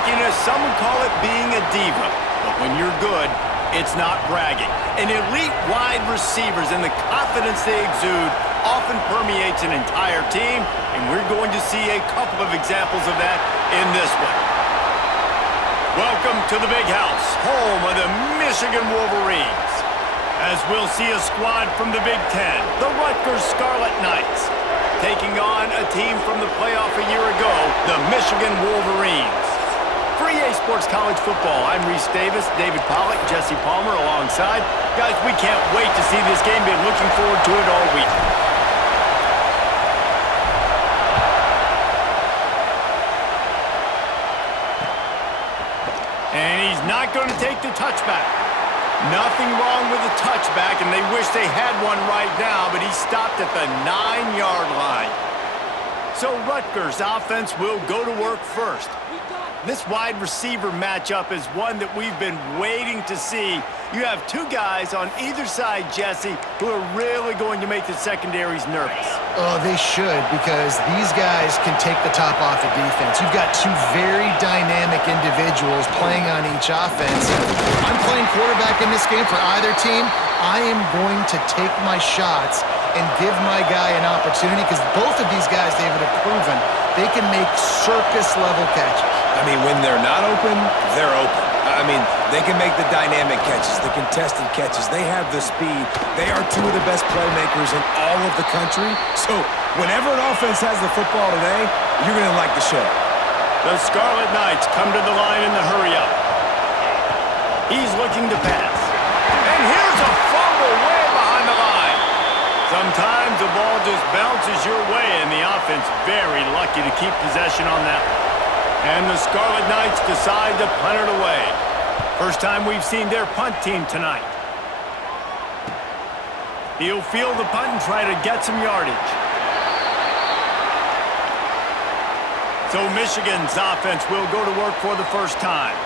cockiness, some would call it being a diva. But when you're good, it's not bragging. And elite wide receivers and the confidence they exude often permeates an entire team, and we're going to see a couple of examples of that in this one. Welcome to the Big House, home of the Michigan Wolverines. As we'll see a squad from the Big Ten, the Rutgers Scarlet Knights, taking on a team from the playoff a year ago, the Michigan Wolverines. For EA Sports College Football, I'm Reese Davis, David Pollack, Jesse Palmer alongside. Guys, we can't wait to see this game. Been looking forward to it all week. And he's not going to take the touchback. Nothing wrong with the touchback, and they wish they had one right now, but he stopped at the 9-yard line. So Rutgers' offense will go to work first. This wide receiver matchup is one that we've been waiting to see. You have two guys on either side, Jesse, who are really going to make the secondaries nervous. Oh, they should, because these guys can take the top off the defense. You've got two very dynamic individuals playing on each offense. I'm playing quarterback in this game for either team. I am going to take my shots and give my guy an opportunity, because both of these guys, David, have proven they can make circus-level catches. I mean, when they're not open, they're open. I mean, they can make the dynamic catches, the contested catches. They have the speed. They are two of the best playmakers in all of the country. So whenever an offense has the football today, you're going to like the show. The Scarlet Knights come to the line in the hurry-up. He's looking to pass. And here's a fumble way behind the line. Sometimes the ball just bounces your way, and the offense very lucky to keep possession on that one. And the Scarlet Knights decide to punt it away. First time we've seen their punt team tonight. He'll field the punt and try to get some yardage. So Michigan's offense will go to work for the first time.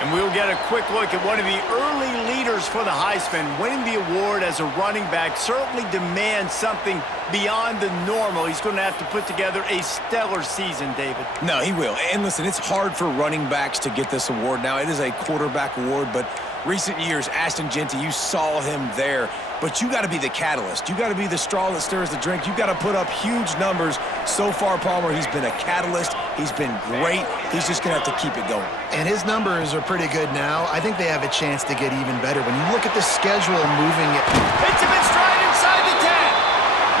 And we'll get a quick look at one of the early leaders for the Heisman. Winning the award as a running back certainly demands something beyond the normal. He's going to have to put together a stellar season, David. No, he will. And listen, it's hard for running backs to get this award now. It is a quarterback award, but recent years, Ashton Jeanty, you saw him there. But you got to be the catalyst. You got to be the straw that stirs the drink. You got to put up huge numbers. So far, Palmer, he's been a catalyst. He's been great. He's just going to have to keep it going. And his numbers are pretty good now. I think they have a chance to get even better. When you look at the schedule moving it. Hits him in stride inside the 10.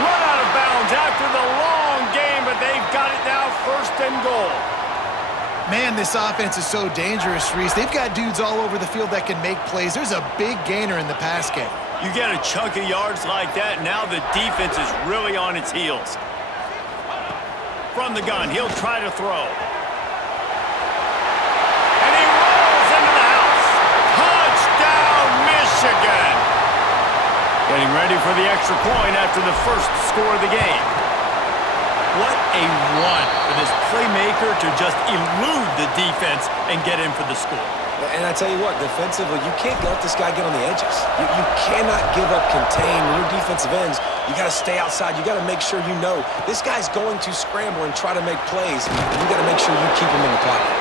Run out of bounds after the long game, but they've got it now first and goal. Man, this offense is so dangerous, Reese. They've got dudes all over the field that can make plays. There's a big gainer in the pass game. You get a chunk of yards like that, now the defense is really on its heels. From the gun, he'll try to throw. And he rolls into the house. Touchdown, Michigan! Getting ready for the extra point after the first score of the game. What a run for this playmaker to just elude the defense and get in for the score. And I tell you what, defensively, you can't let this guy get on the edges. You cannot give up contain. When you're defensive ends, you got to stay outside. You got to make sure you know this guy's going to scramble and try to make plays. You got to make sure you keep him in the pocket.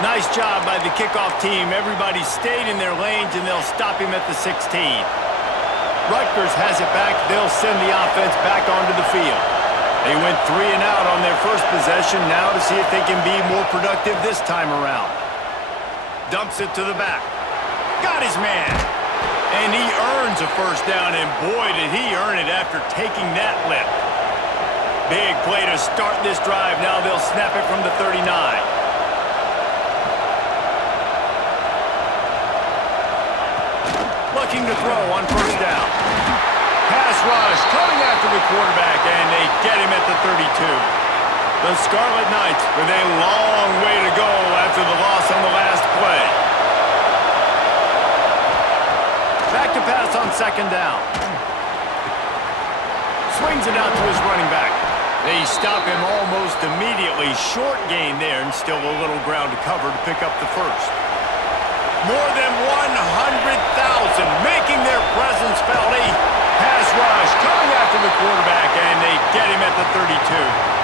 Nice job by the kickoff team. Everybody stayed in their lanes, and they'll stop him at the 16. Rutgers has it back. They'll send the offense back onto the field. They went 3 and out on their first possession. Now to see if they can be more productive this time around. Dumps it to the back. Got his man. And he earns a first down, and boy, did he earn it after taking that lift. Big play to start this drive. Now they'll snap it from the 39. Looking to throw on first down. Pass rush coming after the quarterback, and they get him at the 32. The Scarlet Knights with a long way to go after the loss on the last play. Back to pass on second down. Swings it out to his running back. They stop him almost immediately. Short gain there, and still a little ground to cover to pick up the first. More than 100,000 making their presence felt. A pass rush coming after the quarterback, and they get him at the 32.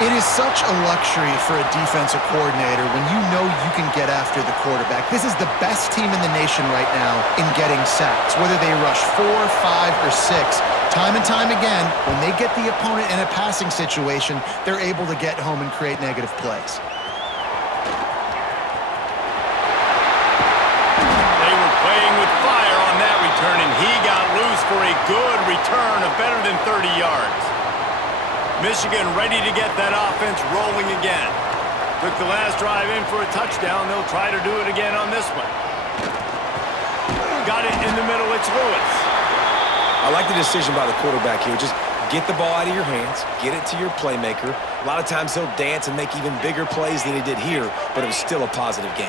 It is such a luxury for a defensive coordinator when you know you can get after the quarterback. This is the best team in the nation right now in getting sacks, whether they rush 4, 5, or 6. Time and time again, when they get the opponent in a passing situation, they're able to get home and create negative plays. They were playing with fire on that return, and he got loose for a good return of better than 30 yards. Michigan ready to get that offense rolling again. Took the last drive in for a touchdown. They'll try to do it again on this one. Got it in the middle. It's Lewis. I like the decision by the quarterback here. Just get the ball out of your hands, get it to your playmaker. A lot of times he'll dance and make even bigger plays than he did here, but it was still a positive game.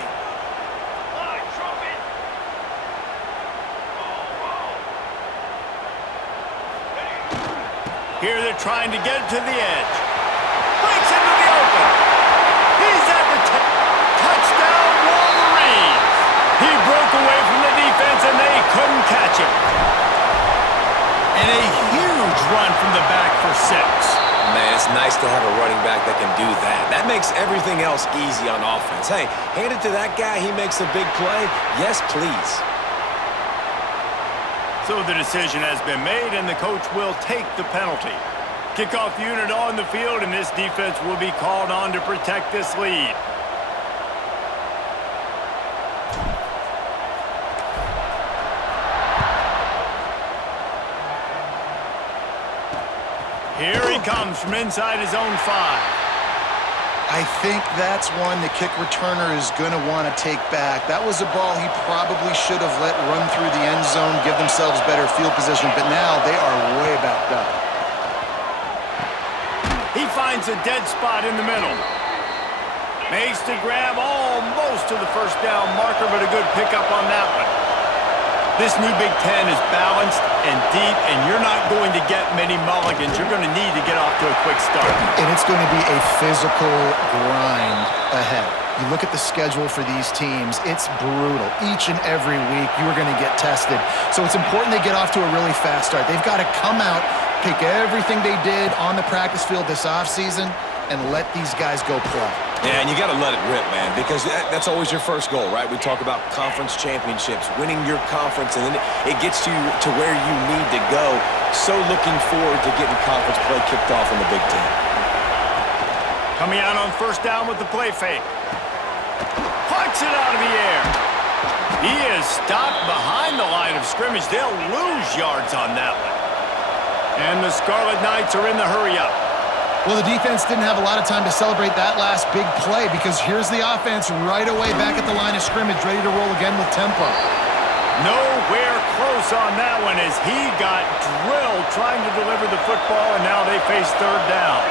Here they're trying to get it to the edge. Breaks into the open. He's at the touchdown, Wolverines. He broke away from the defense, and they couldn't catch him. And a huge run from the back for 6. Man, it's nice to have a running back that can do that. That makes everything else easy on offense. Hey, hand it to that guy. He makes a big play. Yes, please. So the decision has been made, and the coach will take the penalty. Kickoff unit on the field, and this defense will be called on to protect this lead. Here he comes from inside his own 5. I think that's one the kick returner is going to want to take back. That was a ball he probably should have let run through the end zone, give themselves better field position, but now they are way backed up. He finds a dead spot in the middle. Makes the grab almost to the first down marker, but a good pickup on that one. This new Big Ten is balanced and deep, and you're not going to get many mulligans. You're going to need to get off to a quick start. And it's going to be a physical grind ahead. You look at the schedule for these teams, it's brutal. Each and every week, you are going to get tested. So it's important they get off to a really fast start. They've got to come out, pick everything they did on the practice field this offseason, and let these guys go play. Yeah, and you got to let it rip, man, because that's always your first goal, right? We talk about conference championships, winning your conference, and then it gets you to where you need to go. So looking forward to getting conference play kicked off in the Big Ten. Coming out on first down with the play fake. Pucks it out of the air. He is stopped behind the line of scrimmage. They'll lose yards on that one. And the Scarlet Knights are in the hurry-up. Well, the defense didn't have a lot of time to celebrate that last big play because here's the offense right away back at the line of scrimmage, ready to roll again with tempo. Nowhere close on that one as he got drilled trying to deliver the football, and now they face third down.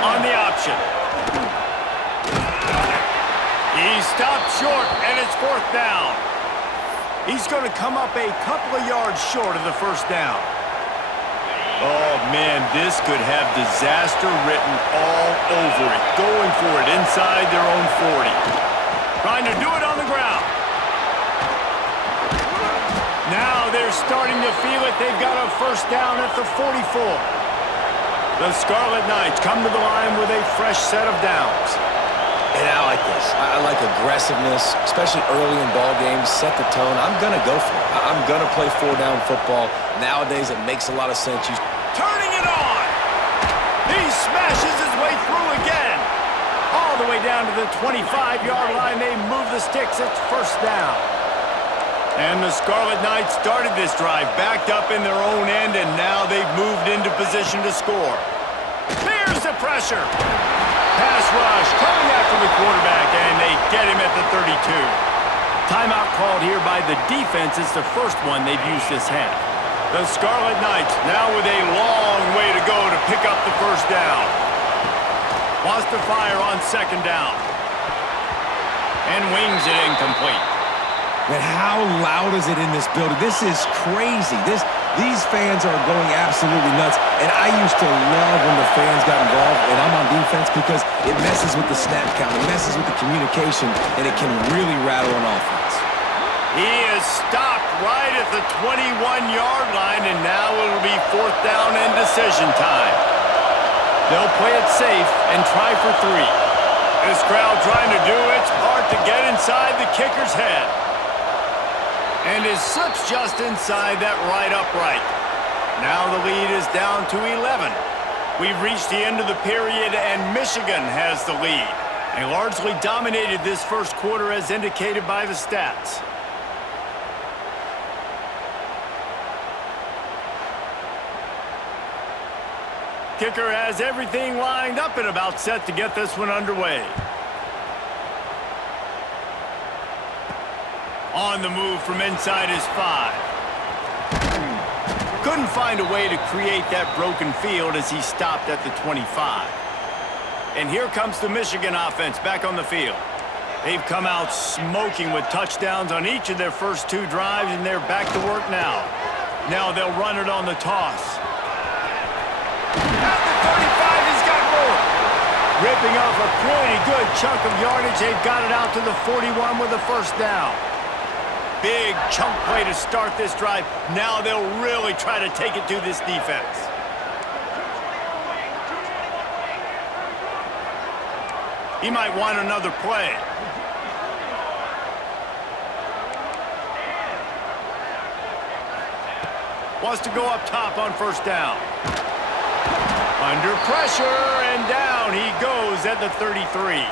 On the option. He stopped short, and it's fourth down. He's going to come up a couple of yards short of the first down. Oh, man, this could have disaster written all over it. Going for it inside their own 40. Trying to do it on the ground. Now they're starting to feel it. They've got a first down at the 44. The Scarlet Knights come to the line with a fresh set of downs. And I like this. I like aggressiveness, especially early in ball games. Set the tone. I'm going to go for it. I'm going to play 4-down football. Nowadays, it makes a lot of sense. Turning it on. He smashes his way through again. All the way down to the 25-yard line. They move the sticks. It's first down. And the Scarlet Knights started this drive backed up in their own end, and now they've moved into position to score. Here's the pressure. Pass rush coming after the quarterback, and they get him at the 32. Timeout called here by the defense. It's the first one they've used this half. The Scarlet Knights now with a long way to go to pick up the first down. Wants to fire on second down. And wings it incomplete. Man, how loud is it in this building? This is crazy. These fans are going absolutely nuts. And I used to love when the fans got involved, and I'm on defense, because it messes with the snap count. It messes with the communication, and it can really rattle an offense. He is stopped right at the 21-yard line, and now it'll be 4th down and decision time. They'll play it safe and try for 3. This crowd trying to do its part to get inside the kicker's head. And it slips just inside that right upright. Now the lead is down to 11. We've reached the end of the period, and Michigan has the lead. They largely dominated this first quarter as indicated by the stats. Kicker has everything lined up and about set to get this one underway. On the move from inside his 5. Couldn't find a way to create that broken field as he stopped at the 25. And here comes the Michigan offense back on the field. They've come out smoking with touchdowns on each of their first 2 drives, and they're back to work now. Now they'll run it on the toss. At the 35, he's got more. Ripping off a pretty good chunk of yardage. They've got it out to the 41 with a first down. Big chunk play to start this drive. Now they'll really try to take it to this defense. He might want another play. Wants to go up top on first down. Under pressure, and down he goes at the 33.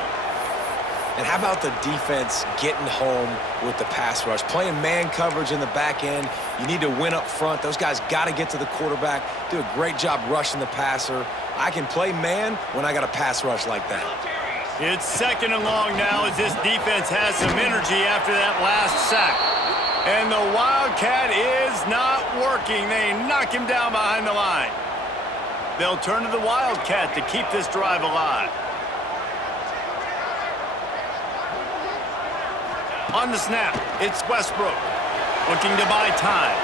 And how about the defense getting home with the pass rush? Playing man coverage in the back end. You need to win up front. Those guys got to get to the quarterback. Do a great job rushing the passer. I can play man when I got a pass rush like that. It's 2nd and long now as this defense has some energy after that last sack. And the Wildcat is not working. They knock him down behind the line. They'll turn to the Wildcat to keep this drive alive. On the snap, it's Westbrook, looking to buy time.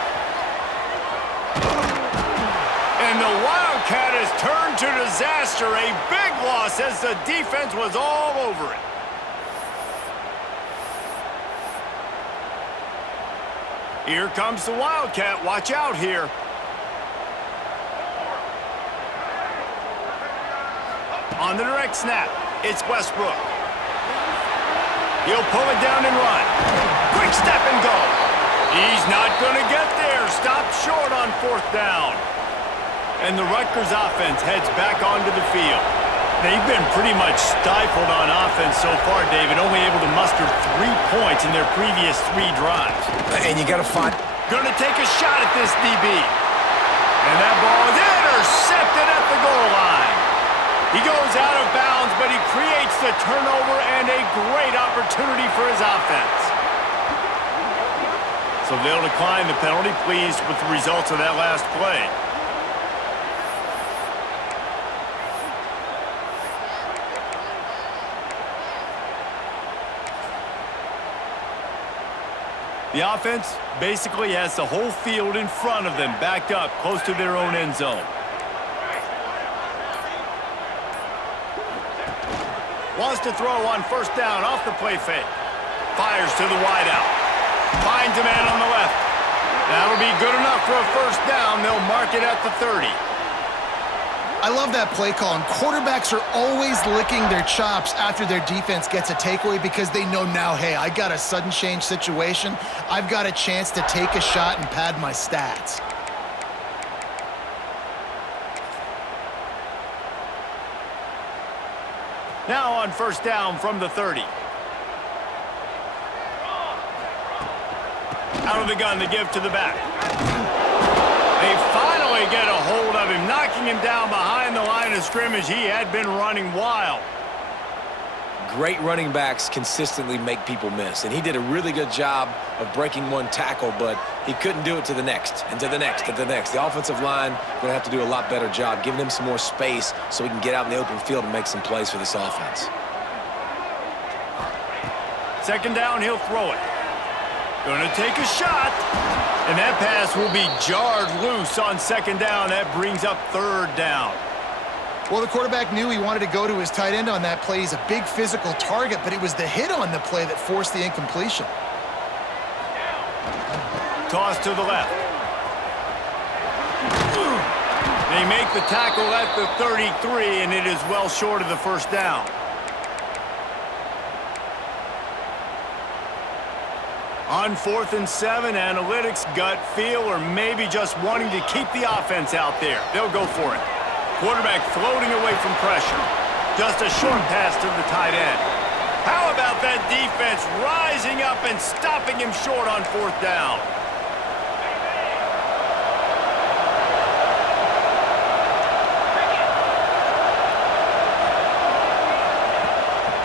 And the Wildcat has turned to disaster. A big loss as the defense was all over it. Here comes the Wildcat. Watch out here. On the direct snap, it's Westbrook. He'll pull it down and run. Quick step and go. He's not going to get there. Stopped short on 4th down. And the Rutgers offense heads back onto the field. They've been pretty much stifled on offense so far, David, only able to muster 3 points in their previous 3 drives. And you got to find... Going to take a shot at this DB. And that ball is intercepted at the goal line. He goes out of bounds, but he creates the turnover and a great opportunity for his offense. So they'll decline the penalty, pleased with the results of that last play. The offense basically has the whole field in front of them, backed up close to their own end zone. Wants to throw on first down off the play fake. Fires to the wideout. Finds a man on the left. That'll be good enough for a first down. They'll mark it at the 30. I love that play call, and quarterbacks are always licking their chops after their defense gets a takeaway because they know now, hey, I got a sudden change situation. I've got a chance to take a shot and pad my stats. Now on first down from the 30. Out of the gun to give to the back. They finally get a hold of him, knocking him down behind the line of scrimmage. He had been running wild. Great running backs consistently make people miss, and he did a really good job of breaking one tackle, but he couldn't do it to the next, and to the next, and to the next. The offensive line going to have to do a lot better job, giving him some more space so he can get out in the open field and make some plays for this offense. 2nd down, he'll throw it. Going to take a shot, and that pass will be jarred loose on 2nd down. That brings up 3rd down. Well, the quarterback knew he wanted to go to his tight end on that play. He's a big physical target, but it was the hit on the play that forced the incompletion. toss to the left. They make the tackle at the 33, and it is well short of the first down. On 4th and 7, analytics, gut feel, or maybe just wanting to keep the offense out there. They'll go for it. Quarterback floating away from pressure. Just a short pass to the tight end. How about that defense rising up and stopping him short on 4th down?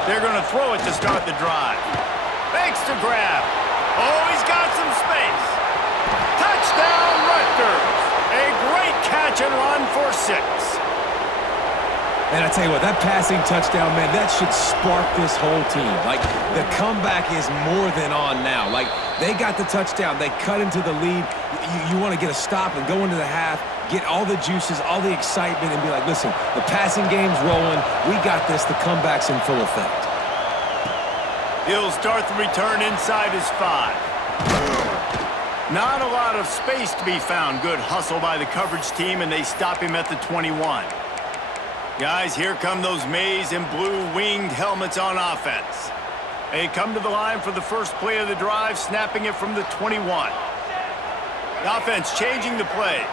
They're going to throw it to start the drive. Fakes to grab. Oh, he's got some space. Touchdown, Rutgers. A great catch and run for 6. And I tell you what, that passing touchdown, man, that should spark this whole team. Like, the comeback is more than on now. Like, they got the touchdown. They cut into the lead. You want to get a stop and go into the half, get all the juices, all the excitement, and be like, listen, the passing game's rolling. We got this. The comeback's in full effect. He'll start the return inside his 5. Not a lot of space to be found. Good hustle by the coverage team, and they stop him at the 21. Guys, here come those maize and blue winged helmets on offense. They come to the line for the first play of the drive, snapping it from the 21. The offense changing the play.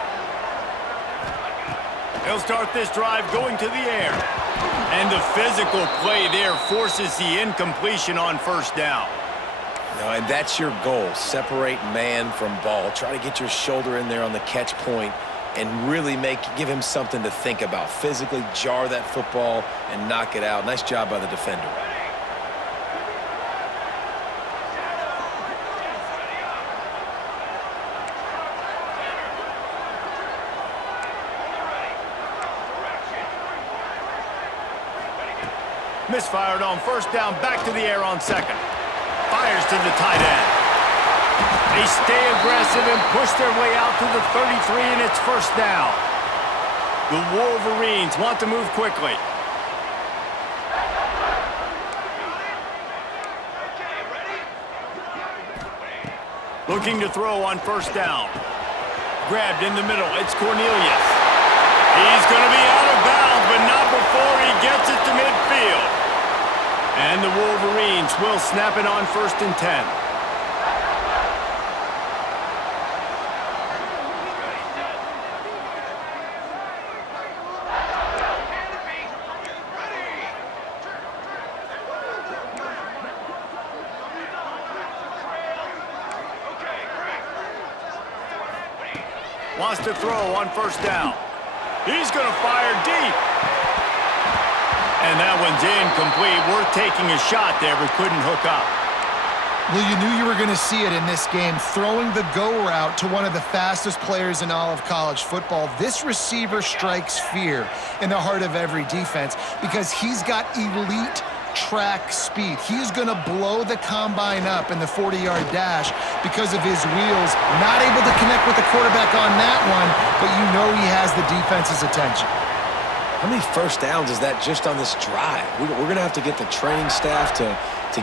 They'll start this drive going to the air. And the physical play there forces the incompletion on 1st down. And that's your goal. Separate man from ball. Try to get your shoulder in there on the catch point and really give him something to think about. Physically jar that football and knock it out. Nice job by the defender. Misfired on 1st down, back to the air on 2nd. Fires to the tight end. They stay aggressive and push their way out to the 33, and it's 1st down. The Wolverines want to move quickly. Looking to throw on 1st down. Grabbed in the middle, it's Cornelius. He's going to be out of bounds, but not before he gets it to midfield. And the Wolverines will snap it on 1st and 10. Wants to throw on 1st down. He's going to fire deep. And that one's incomplete. Worth taking a shot there, but couldn't hook up. Well, you knew you were going to see it in this game. Throwing the go route to one of the fastest players in all of college football. This receiver strikes fear in the heart of every defense because he's got elite track speed. He's going to blow the combine up in the 40-yard dash because of his wheels. Not able to connect with the quarterback on that one, but you know he has the defense's attention. How many 1st downs is that just on this drive? We're going to have to get the training staff to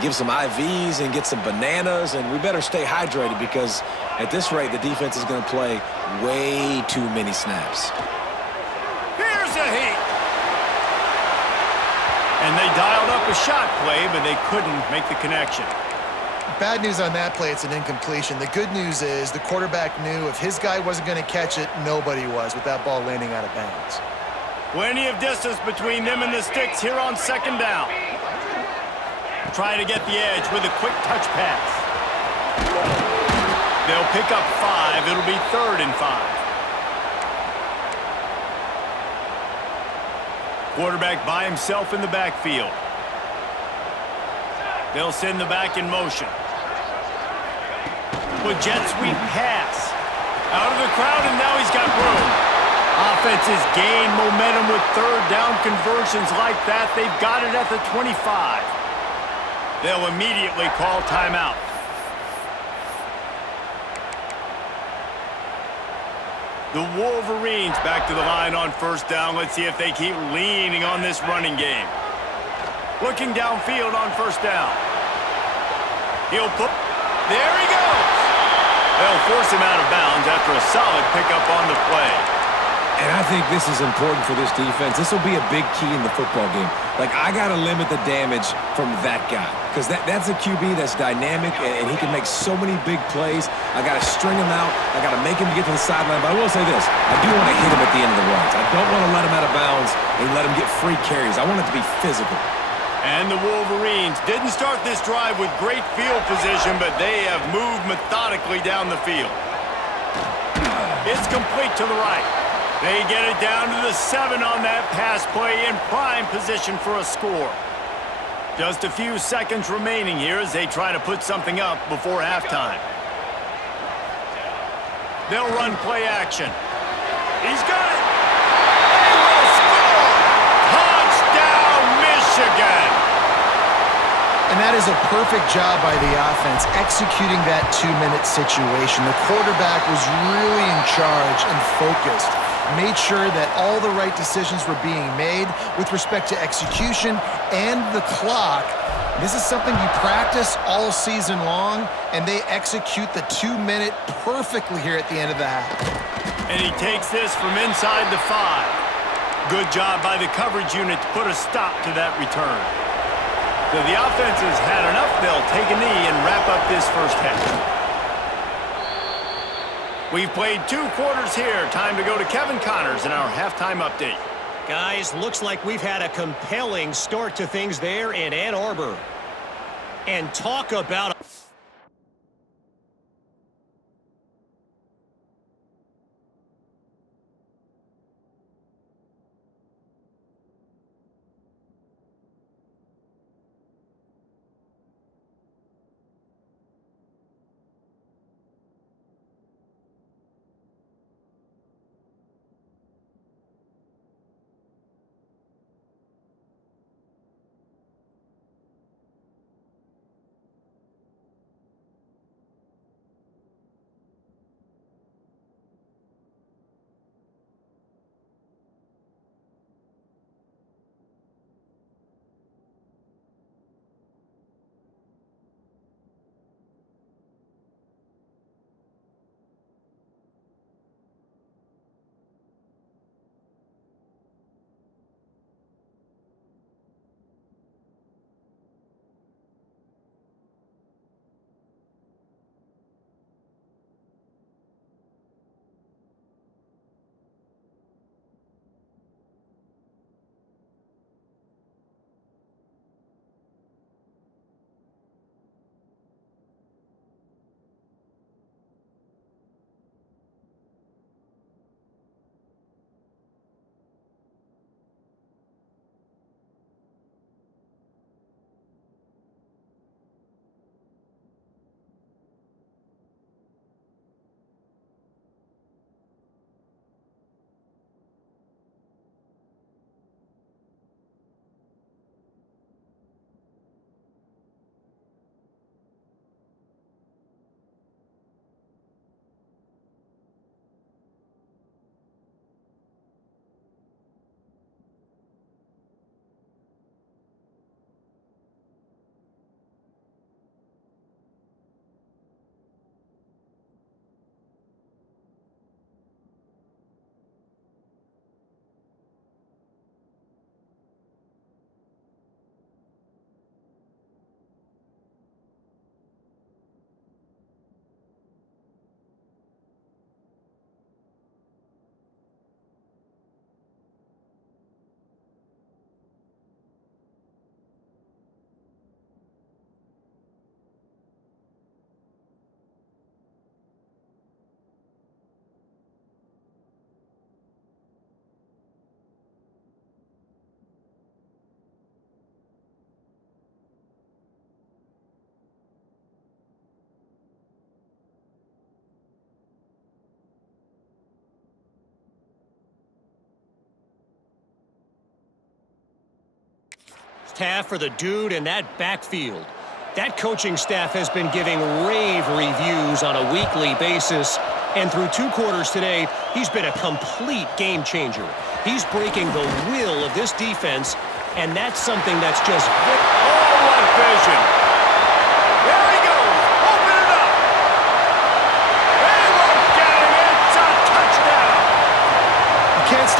give some IVs and get some bananas, and we better stay hydrated because at this rate, the defense is going to play way too many snaps. Here's a heat. And they dialed up a shot play, but they couldn't make the connection. Bad news on that play, it's an incompletion. The good news is the quarterback knew if his guy wasn't going to catch it, nobody was with that ball landing out of bounds. Plenty of distance between them and the sticks here on 2nd down. Trying to get the edge with a quick touch pass. They'll pick up 5. It'll be 3rd and 5. Quarterback by himself in the backfield. They'll send the back in motion. With jet sweep pass. Out of the crowd, and now he's got room. Offenses gain momentum with 3rd down conversions like that. They've got it at the 25. They'll immediately call timeout. The Wolverines back to the line on 1st down. Let's see if they keep leaning on this running game. Looking downfield on 1st down. He'll put... There he goes! They'll force him out of bounds after a solid pickup on the play. And I think this is important for this defense. This will be a big key in the football game. Like, I got to limit the damage from that guy because that's a QB that's dynamic and he can make so many big plays. I got to string him out. I got to make him get to the sideline. But I will say this. I do want to hit him at the end of the runs. I don't want to let him out of bounds and let him get free carries. I want it to be physical. And the Wolverines didn't start this drive with great field position, but they have moved methodically down the field. It's complete to the right. They get it down to the 7 on that pass play in prime position for a score. Just a few seconds remaining here as they try to put something up before halftime. They'll run play action. He's got it. He will score! Touchdown, Michigan! And that is a perfect job by the offense, executing that 2-minute situation. The quarterback was really in charge and focused. Made sure that all the right decisions were being made with respect to execution and the clock. This is something you practice all season long, and they execute the 2-minute perfectly here at the end of the half. And he takes this from inside the 5. Good job by the coverage unit to put a stop to that return. So the offense has had enough. They'll take a knee and wrap up this first half. We've played 2 quarters here. Time to go to Kevin Connors in our halftime update. Guys, looks like we've had a compelling start to things there in Ann Arbor. And talk about half for the dude in that backfield. That coaching staff has been giving rave reviews on a weekly basis, and through 2 quarters today, he's been a complete game changer. He's breaking the will of this defense, and that's something that's just... Oh, what vision! There he goes! Open it up!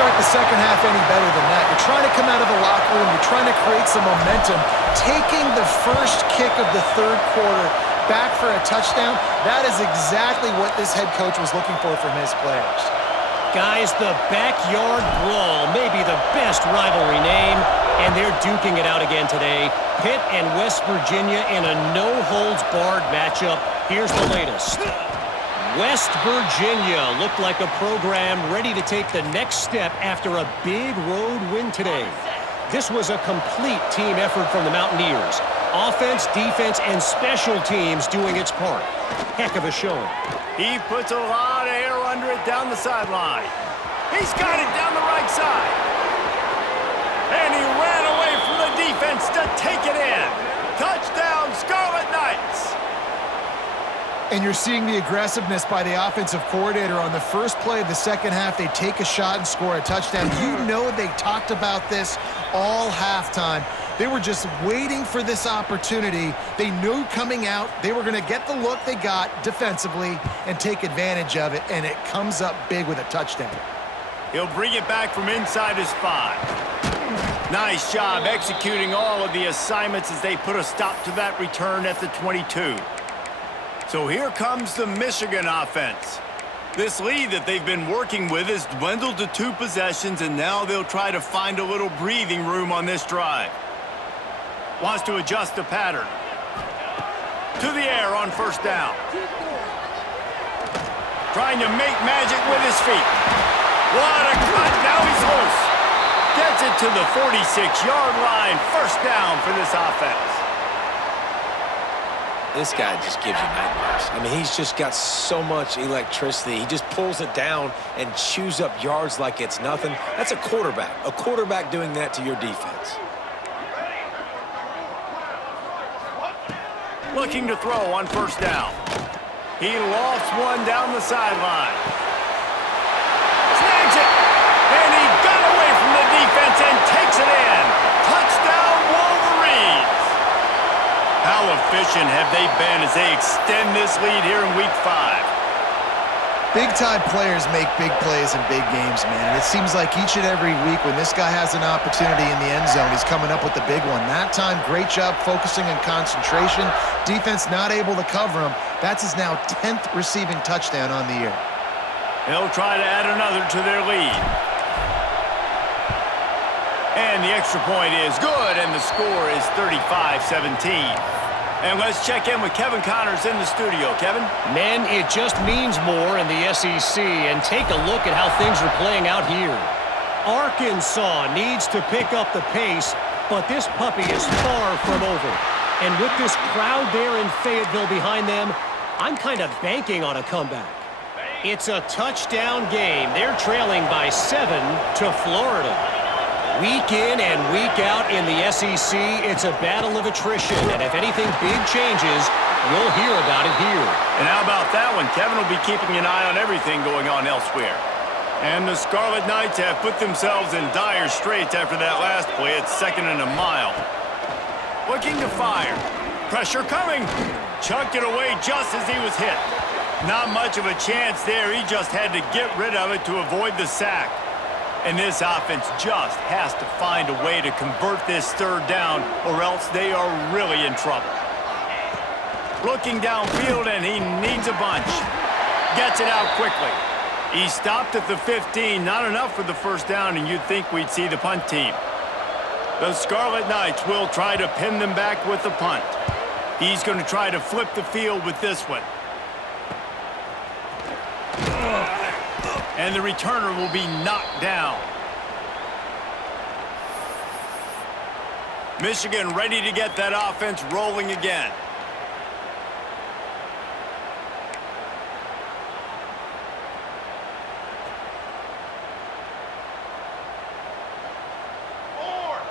start the second half any better than that. You're trying to come out of the locker room. You're trying to create some momentum. Taking the first kick of the third quarter back for a touchdown, that is exactly what this head coach was looking for from his players. Guys, the backyard brawl may be the best rivalry name, and they're duking it out again today. Pitt and West Virginia in a no-holds-barred matchup. Here's the latest. West Virginia looked like a program ready to take the next step after a big road win today. This was a complete team effort from the Mountaineers. Offense, defense, and special teams doing its part. Heck of a showing. He puts a lot of air under it down the sideline. He's got it down the right side. And he ran away from the defense to take it in. Touchdown, Scarlet Knights. And you're seeing the aggressiveness by the offensive coordinator on the first play of the second half. They take a shot and score a touchdown. You know they talked about this all halftime. They were just waiting for this opportunity. They knew coming out they were going to get the look they got defensively and take advantage of it, and it comes up big with a touchdown. He'll bring it back from inside his 5. Nice job executing all of the assignments as they put a stop to that return at the 22. So here comes the Michigan offense. This lead that they've been working with has dwindled to 2 possessions, and now they'll try to find a little breathing room on this drive. Wants to adjust the pattern. To the air on first down. Trying to make magic with his feet. What a cut. Now he's loose. Gets it to the 46-yard line. First down for this offense. This guy just gives you nightmares. I mean, he's just got so much electricity. He just pulls it down and chews up yards like it's nothing. That's a quarterback. A quarterback doing that to your defense. Looking to throw on first down. He lofts one down the sideline. Snags it. And he got away from the defense and takes it in. Touchdown, Wolverines. How efficient have they been as they extend this lead here in Week 5? Big-time players make big plays in big games, man. And it seems like each and every week when this guy has an opportunity in the end zone, he's coming up with the big one. That time, great job focusing on concentration. Defense not able to cover him. That's his now 10th receiving touchdown on the year. They'll try to add another to their lead. And the extra point is good, and the score is 35-17. And let's check in with Kevin Connors in the studio. Kevin? Men, it just means more in the SEC, and take a look at how things are playing out here. Arkansas needs to pick up the pace, but this puppy is far from over. And with this crowd there in Fayetteville behind them, I'm kind of banking on a comeback. It's a touchdown game. They're trailing by 7 to Florida. Week in and week out in the SEC, it's a battle of attrition, and if anything big changes, we'll hear about it here. And how about that one? Kevin will be keeping an eye on everything going on elsewhere. And the Scarlet Knights have put themselves in dire straits after that last play. It's 2nd and a mile. Looking to fire. Pressure coming. Chucked it away just as he was hit. Not much of a chance there. He just had to get rid of it to avoid the sack. And this offense just has to find a way to convert this third down, or else they are really in trouble. Looking downfield, and he needs a bunch. Gets it out quickly. He stopped at the 15. Not enough for the first down, and you'd think we'd see the punt team. The Scarlet Knights will try to pin them back with the punt. He's going to try to flip the field with this one. And the returner will be knocked down. Michigan ready to get that offense rolling again.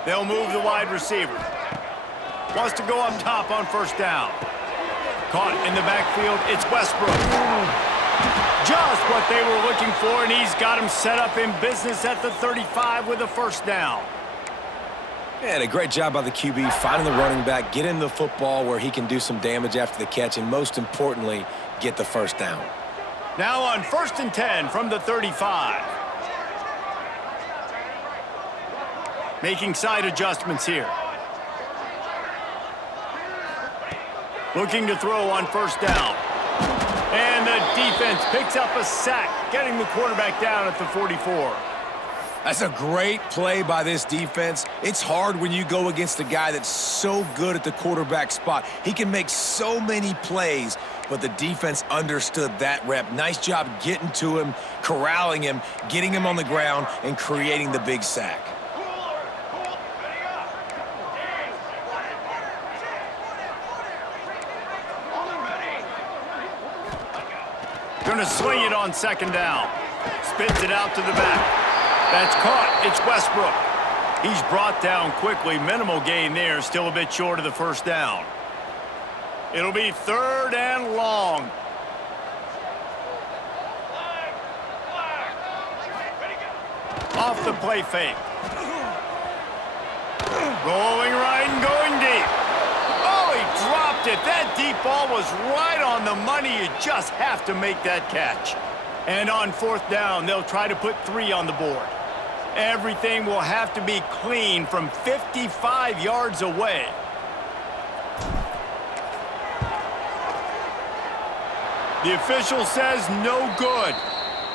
They'll move the wide receiver. Wants to go up top on first down. Caught in the backfield, it's Westbrook. Just what they were looking for, and he's got him set up in business at the 35 with a first down. And a great job by the QB, finding the running back, getting the football where he can do some damage after the catch, and most importantly, get the first down. Now on 1st and 10 from the 35. Making side adjustments here. Looking to throw on first down. And the defense picks up a sack, getting the quarterback down at the 44. That's a great play by this defense. It's hard when you go against a guy that's so good at the quarterback spot. He can make so many plays, but the defense understood that rep. Nice job getting to him, corralling him, getting him on the ground, and creating the big sack. Going to swing it on second down. Spits it out to the back. That's caught. It's Westbrook. He's brought down quickly. Minimal gain there. Still a bit short of the first down. It'll be 3rd and long. Off the play fake. Rolling right and going deep. Oh, he dropped it. That deep ball was right on the money. You just have to make that catch. And on 4th down, they'll try to put 3 on the board. Everything will have to be clean from 55 yards away. The official says no good.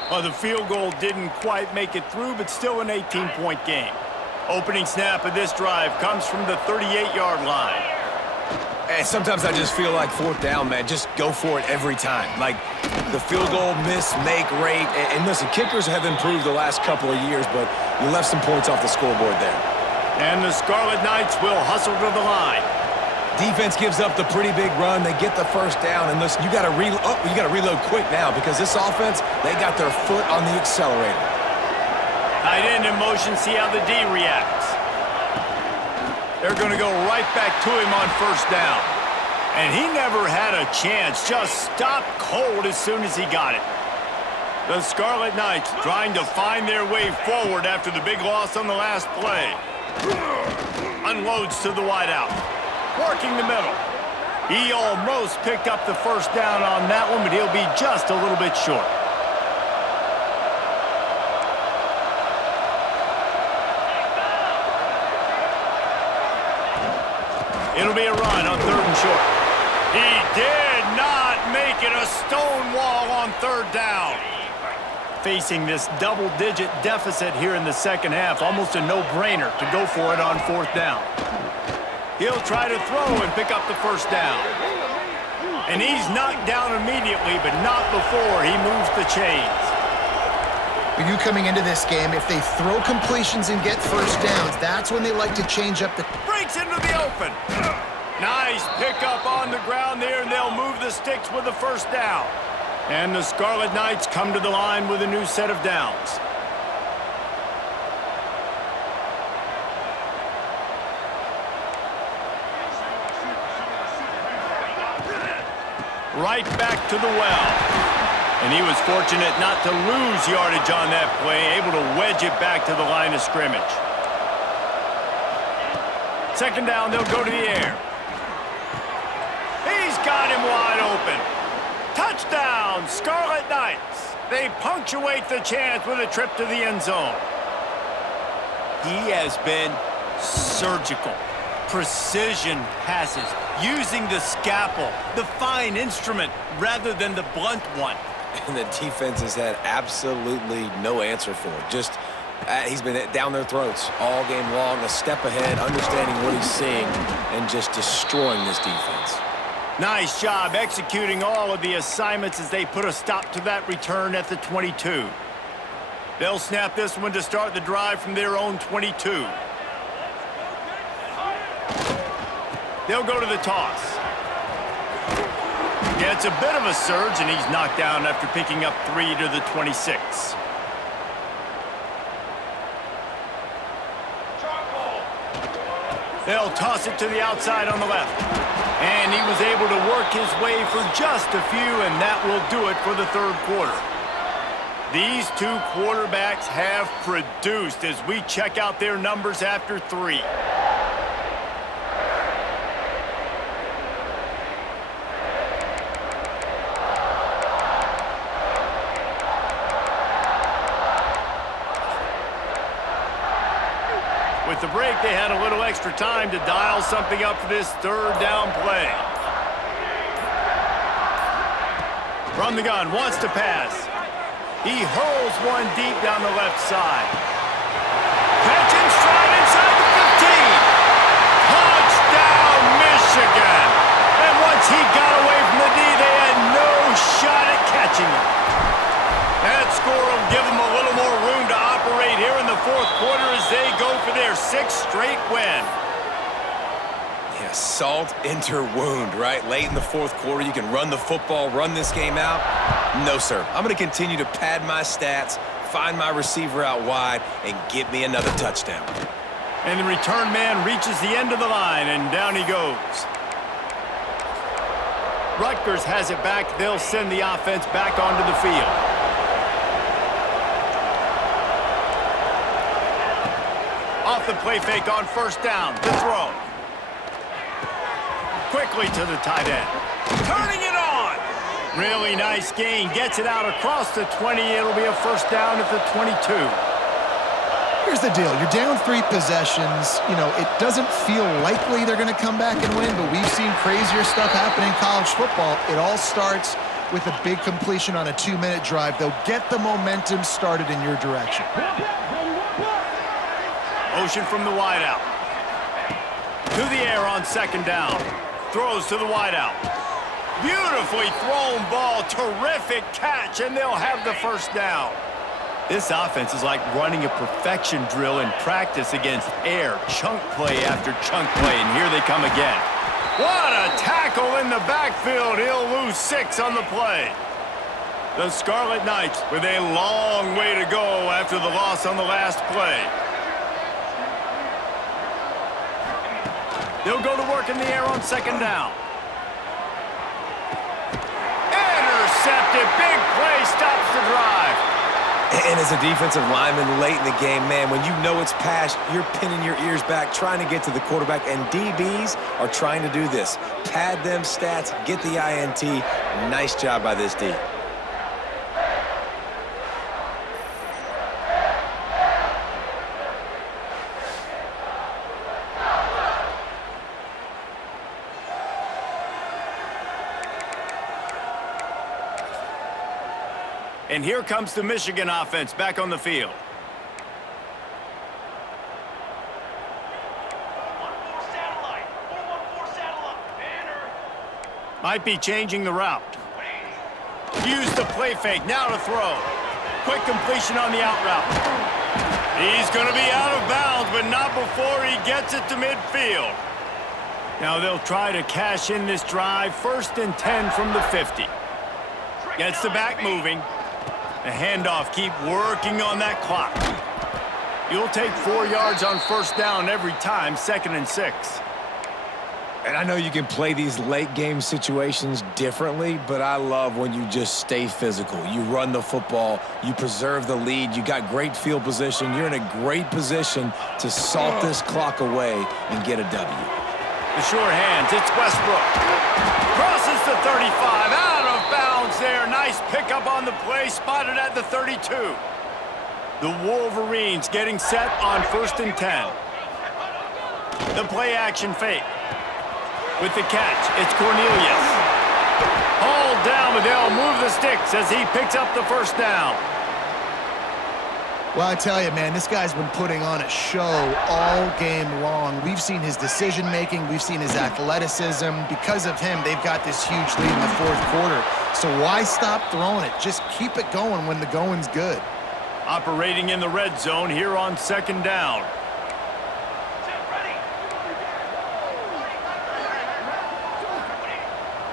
Well, the field goal didn't quite make it through, but still an 18-point game. Opening snap of this drive comes from the 38-yard line. And sometimes I just feel like 4th down, man, just go for it every time. Like the field goal miss-make rate. And listen, kickers have improved the last couple of years, but you left some points off the scoreboard there. And the Scarlet Knights will hustle to the line. Defense gives up the pretty big run. They get the first down. And listen, you got to reload quick now because this offense, they got their foot on the accelerator. Tight end in motion, see how the D reacts. They're going to go right back to him on first down. And he never had a chance, just stopped cold as soon as he got it. The Scarlet Knights trying to find their way forward after the big loss on the last play. Unloads to the wideout. Working the middle. He almost picked up the first down on that one, but he'll be just a little bit short. It'll be a run on 3rd and short. He did not make it a stone wall on 3rd down. Facing this double-digit deficit here in the second half, almost a no-brainer to go for it on 4th down. He'll try to throw and pick up the first down. And he's knocked down immediately, but not before he moves the chains. For you coming into this game, if they throw completions and get first downs, that's when they like to change up the... Breaks into the open. Nice pickup on the ground there, and they'll move the sticks with the first down. And the Scarlet Knights come to the line with a new set of downs. Right back to the well. And he was fortunate not to lose yardage on that play, able to wedge it back to the line of scrimmage. Second down, they'll go to the air. He's got him wide open. Touchdown, Scarlet Knights. They punctuate the chance with a trip to the end zone. He has been surgical. Precision passes, using the scalpel, the fine instrument, rather than the blunt one. And the defense has had absolutely no answer for it. Just, he's been down their throats all game long, a step ahead, understanding what he's seeing, and just destroying this defense. Nice job executing all of the assignments as they put a stop to that return at the 22. They'll snap this one to start the drive from their own 22. They'll go to the toss. Yeah, it's a bit of a surge, and he's knocked down after picking up 3 to the 26. They'll toss it to the outside on the left. And he was able to work his way for just a few, and that will do it for the 3rd quarter. These 2 quarterbacks have produced as we check out their numbers after 3. With the break, they had a little extra time to dial something up for this third down play. From the gun, wants to pass. He hurls one deep down the left side. Catch and stride inside the 15. Touchdown, Michigan. And once he got away from the D, they had no shot at catching him. That score will give them a little more room to operate here in the fourth quarter as they go for their 6th straight win. Yeah, salt into wound, right? Late in the fourth quarter, you can run the football, run this game out. No, sir. I'm going to continue to pad my stats, find my receiver out wide, and get me another touchdown. And the return man reaches the end of the line, and down he goes. Rutgers has it back. They'll send the offense back onto the field. Off the play fake on first down. The throw. Quickly to the tight end. Turning it on. Really nice gain. Gets it out across the 20. It'll be a first down at the 22. Here's the deal. You're down 3 possessions. You know, it doesn't feel likely they're going to come back and win, but we've seen crazier stuff happen in college football. It all starts with a big completion on a 2-minute drive. They'll get the momentum started in your direction. Motion from the wideout. To the air on second down. Throws to the wideout. Beautifully thrown ball. Terrific catch, and they'll have the first down. This offense is like running a perfection drill in practice against air. Chunk play after chunk play, and here they come again. What a tackle in the backfield. He'll lose 6 on the play. The Scarlet Knights with a long way to go after the loss on the last play. They'll go to work in the air on second down. Intercepted. Big play stops the drive. And as a defensive lineman late in the game, man, when you know it's past, you're pinning your ears back, trying to get to the quarterback, and DBs are trying to do this. Pad them stats, get the INT. Nice job by this D. And here comes the Michigan offense back on the field. Might be changing the route. Use the play fake, now to throw. Quick completion on the out route. He's going to be out of bounds, but not before he gets it to midfield. Now they'll try to cash in this drive. 1st and 10 from the 50. Gets the back moving. The handoff, keep working on that clock. You'll take 4 yards on first down every time, 2nd and 6. And I know you can play these late game situations differently, but I love when you just stay physical. You run the football, you preserve the lead, you got great field position, you're in a great position to salt this clock away and get a W. The short hands, it's Westbrook. Crosses the 35, out of bounds there. Nice pickup on the play, spotted at the 32. The Wolverines getting set on 1st and 10. The play action fake. With the catch, it's Cornelius. Hauled down, but they'll move the sticks as he picks up the first down. Well, I tell you, man, this guy's been putting on a show all game long. We've seen his decision-making. We've seen his athleticism. Because of him, they've got this huge lead in the fourth quarter. So why stop throwing it? Just keep it going when the going's good. Operating in the red zone here on second down.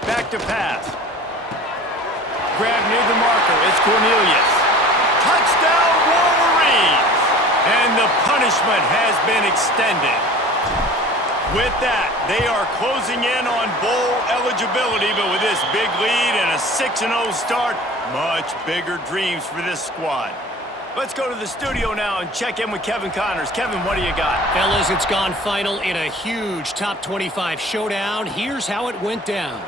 Back to pass. Grab near the marker. It's Cornelius. Touchdown, Wolverines! And the punishment has been extended. With that, they are closing in on bowl eligibility, but with this big lead and a 6-0 start, much bigger dreams for this squad. Let's go to the studio now and check in with Kevin Connors. Kevin, what do you got? Fellas, it's gone final in a huge top 25 showdown. Here's how it went down.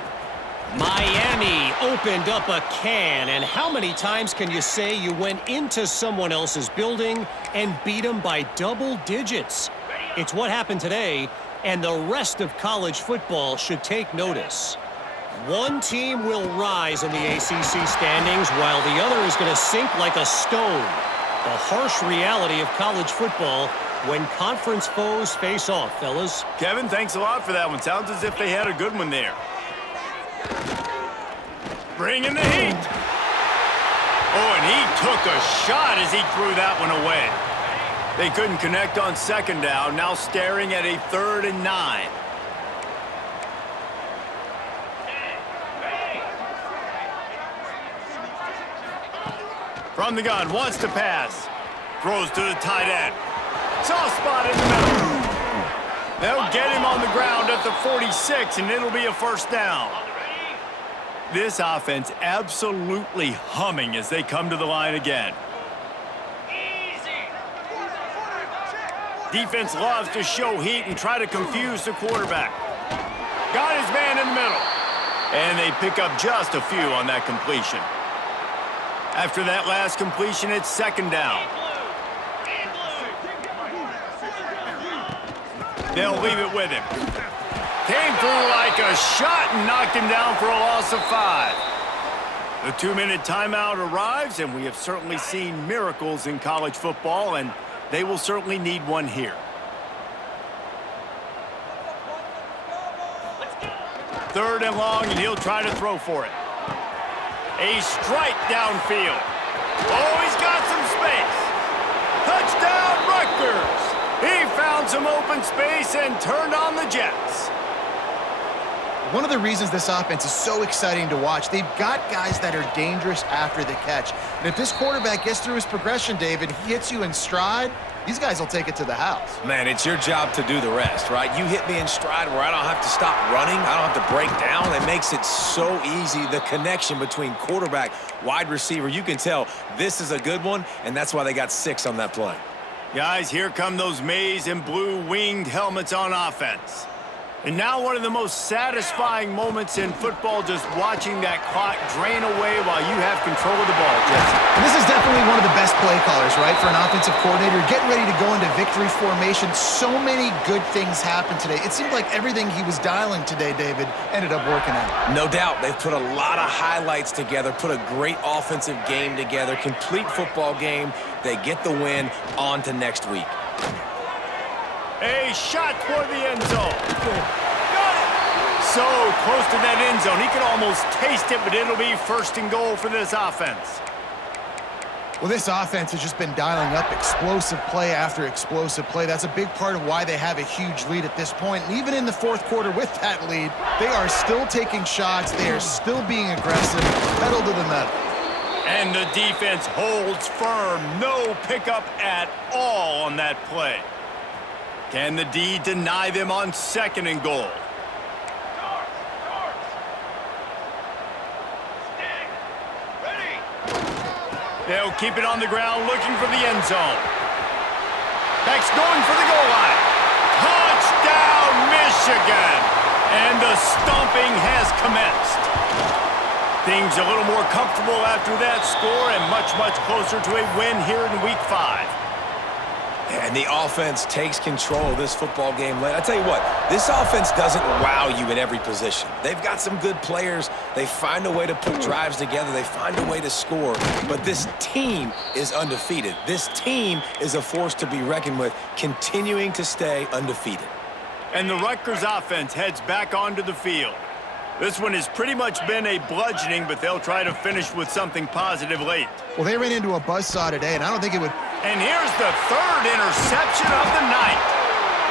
Miami opened up a can, and how many times can you say you went into someone else's building and beat them by double digits? It's what happened today, and the rest of college football should take notice. One team will rise in the ACC standings while the other is going to sink like a stone. The harsh reality of college football when conference foes face off, fellas. Kevin, thanks a lot for that one. Sounds as if they had a good one there. Bringing the heat. Oh, and he took a shot as he threw that one away. They couldn't connect on second down, now staring at a 3rd and 9. From the gun, wants to pass. Throws to the tight end. Soft spot in the middle. They'll get him on the ground at the 46, and it'll be a 1st down. This offense absolutely humming as they come to the line again. Defense loves to show heat and try to confuse the quarterback. Got his man in the middle. And they pick up just a few on that completion. After that last completion, it's 2nd down. They'll leave it with him. Came through like a shot and knocked him down for a loss of 5. The 2-minute timeout arrives, and we have certainly seen miracles in college football, and they will certainly need one here. 3rd and long, and he'll try to throw for it. A strike downfield. Oh, he's got some space. Touchdown, Rutgers. He found some open space and turned on the Jets. One of the reasons this offense is so exciting to watch, they've got guys that are dangerous after the catch. And if this quarterback gets through his progression, David, he hits you in stride, these guys will take it to the house. Man, it's your job to do the rest, right? You hit me in stride where I don't have to stop running. I don't have to break down. It makes it so easy, the connection between quarterback, wide receiver. You can tell this is a good one, and that's why they got 6 on that play. Guys, here come those maize and blue winged helmets on offense. And now one of the most satisfying moments in football, just watching that clock drain away while you have control of the ball, Jesse. And this is definitely one of the best play callers, right, for an offensive coordinator. Getting ready to go into victory formation. So many good things happened today. It seemed like everything he was dialing today, David, ended up working out. No doubt. They've put a lot of highlights together, put a great offensive game together, complete football game. They get the win. On to next week. A shot toward the end zone. Got it. So close to that end zone. He could almost taste it, but it'll be 1st and goal for this offense. Well, this offense has just been dialing up explosive play after explosive play. That's a big part of why they have a huge lead at this point. And even in the 4th quarter with that lead, they are still taking shots. They are still being aggressive, pedal to the metal. And the defense holds firm. No pickup at all on that play. Can the D deny them on 2nd and goal? They'll keep it on the ground, looking for the end zone. Beck's going for the goal line. Touchdown, Michigan! And the stomping has commenced. Things a little more comfortable after that score and much, much closer to a win here in Week 5. And the offense takes control of this football game late. I tell you what, this offense doesn't wow you in every position. They've got some good players. They find a way to put drives together. They find a way to score. But this team is undefeated. This team is a force to be reckoned with, continuing to stay undefeated. And the Rutgers offense heads back onto the field. This one has pretty much been a bludgeoning, but they'll try to finish with something positive late. Well, they ran into a buzzsaw today, and I don't think it would... And here's the 3rd interception of the night.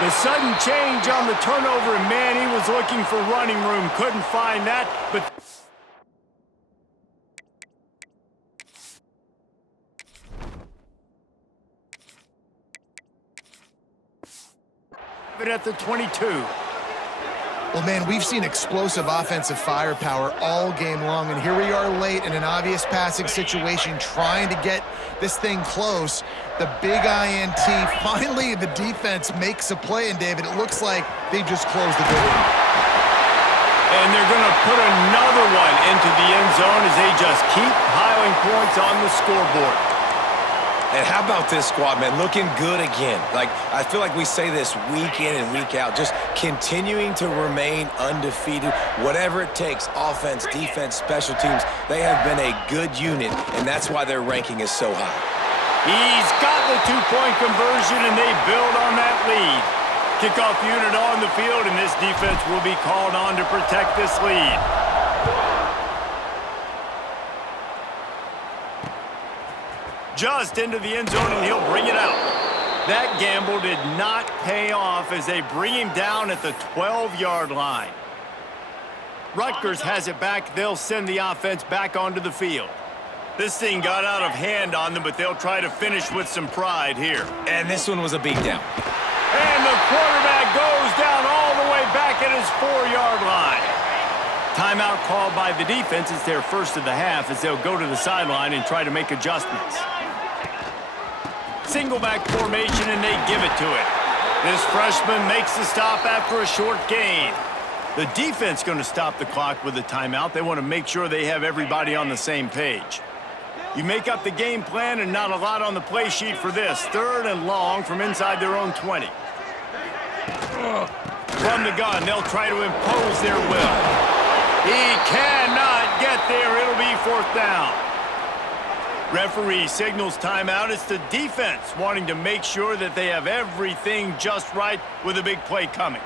The sudden change on the turnover, and man, he was looking for running room. Couldn't find that, but... at the 22. Well, man, we've seen explosive offensive firepower all game long, and here we are late in an obvious passing situation trying to get this thing close. The big INT, finally the defense makes a play, and David, it looks like they just closed the door. And they're going to put another one into the end zone as they just keep piling points on the scoreboard. And how about this squad, man? Looking good again. Like, I feel like we say this week in and week out, just continuing to remain undefeated. Whatever it takes, offense, defense, special teams, they have been a good unit, and that's why their ranking is so high. He's got the two-point conversion, and they build on that lead. Kickoff unit on the field, and this defense will be called on to protect this lead. Just into the end zone, and he'll bring it out. That gamble did not pay off as they bring him down at the 12-yard line. Rutgers has it back. They'll send the offense back onto the field. This thing got out of hand on them, but they'll try to finish with some pride here. And this one was a beatdown. And the quarterback goes down all the way back at his 4-yard line. Timeout called by the defense. It's their first of the half as they'll go to the sideline and try to make adjustments. Single back formation, and they give it to it. This freshman makes the stop after a short gain. The defense going to stop the clock with a timeout. They want to make sure they have everybody on the same page. You make up the game plan and not a lot on the play sheet for this. 3rd and long from inside their own 20. From the gun, they'll try to impose their will. He cannot get there. It'll be 4th down. Referee signals timeout. It's the defense wanting to make sure that they have everything just right with a big play coming.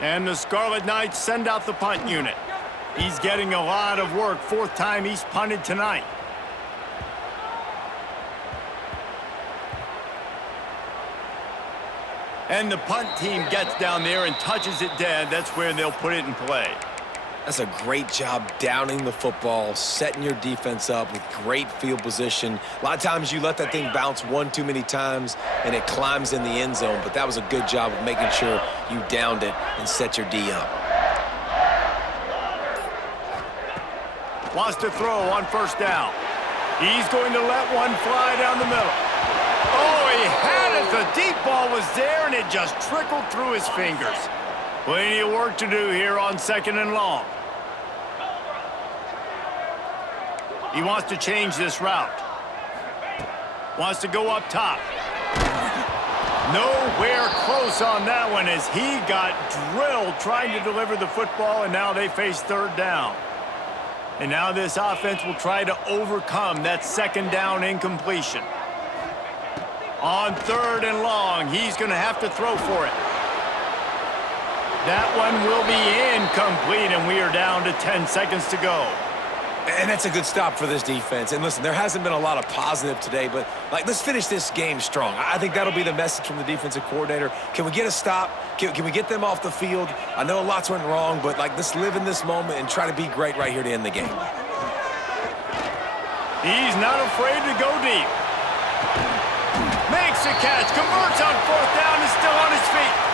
And the Scarlet Knights send out the punt unit. He's getting a lot of work. 4th time he's punted tonight. And the punt team gets down there and touches it dead. That's where they'll put it in play. That's a great job downing the football, setting your defense up with great field position. A lot of times you let that thing bounce one too many times and it climbs in the end zone, but that was a good job of making sure you downed it and set your D up. Wants to throw on 1st down. He's going to let one fly down the middle. Oh, he had it. The deep ball was there, and it just trickled through his fingers. Plenty of work to do here on 2nd and long. He wants to change this route. Wants to go up top. Nowhere close on that one as he got drilled trying to deliver the football, and now they face 3rd down. And now this offense will try to overcome that 2nd down incompletion. On 3rd and long, he's going to have to throw for it. That one will be incomplete, and we are down to 10 seconds to go. And that's a good stop for this defense. And listen, there hasn't been a lot of positive today, but let's finish this game strong. I think that'll be the message from the defensive coordinator. Can we get a stop? Can we get them off the field? I know lots went wrong, but let's live in this moment and try to be great right here to end the game. He's not afraid to go deep. Makes a catch, converts on 4th down, is still on his feet.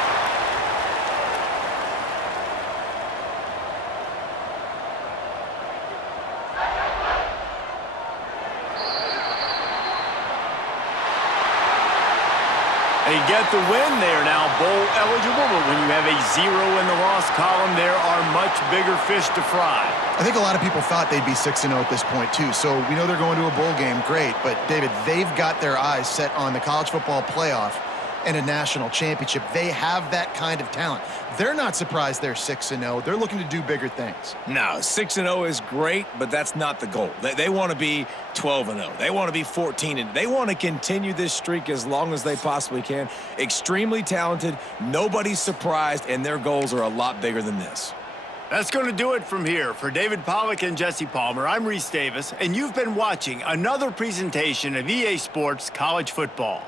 They get the win. They are now bowl eligible, but when you have a 0 in the loss column, there are much bigger fish to fry. I think a lot of people thought they'd be 6-0 at this point, too. So we know they're going to a bowl game. Great. But, David, they've got their eyes set on the college football playoff and a national championship. They have that kind of talent. They're not surprised they're 6-0. They're looking to do bigger things. No, 6-0 is great, but that's not the goal. They want to be 12-0. They want to be 14-0. They want to continue this streak as long as they possibly can. Extremely talented. Nobody's surprised, and their goals are a lot bigger than this. That's going to do it from here. For David Pollack and Jesse Palmer, I'm Reese Davis, and you've been watching another presentation of EA Sports College Football.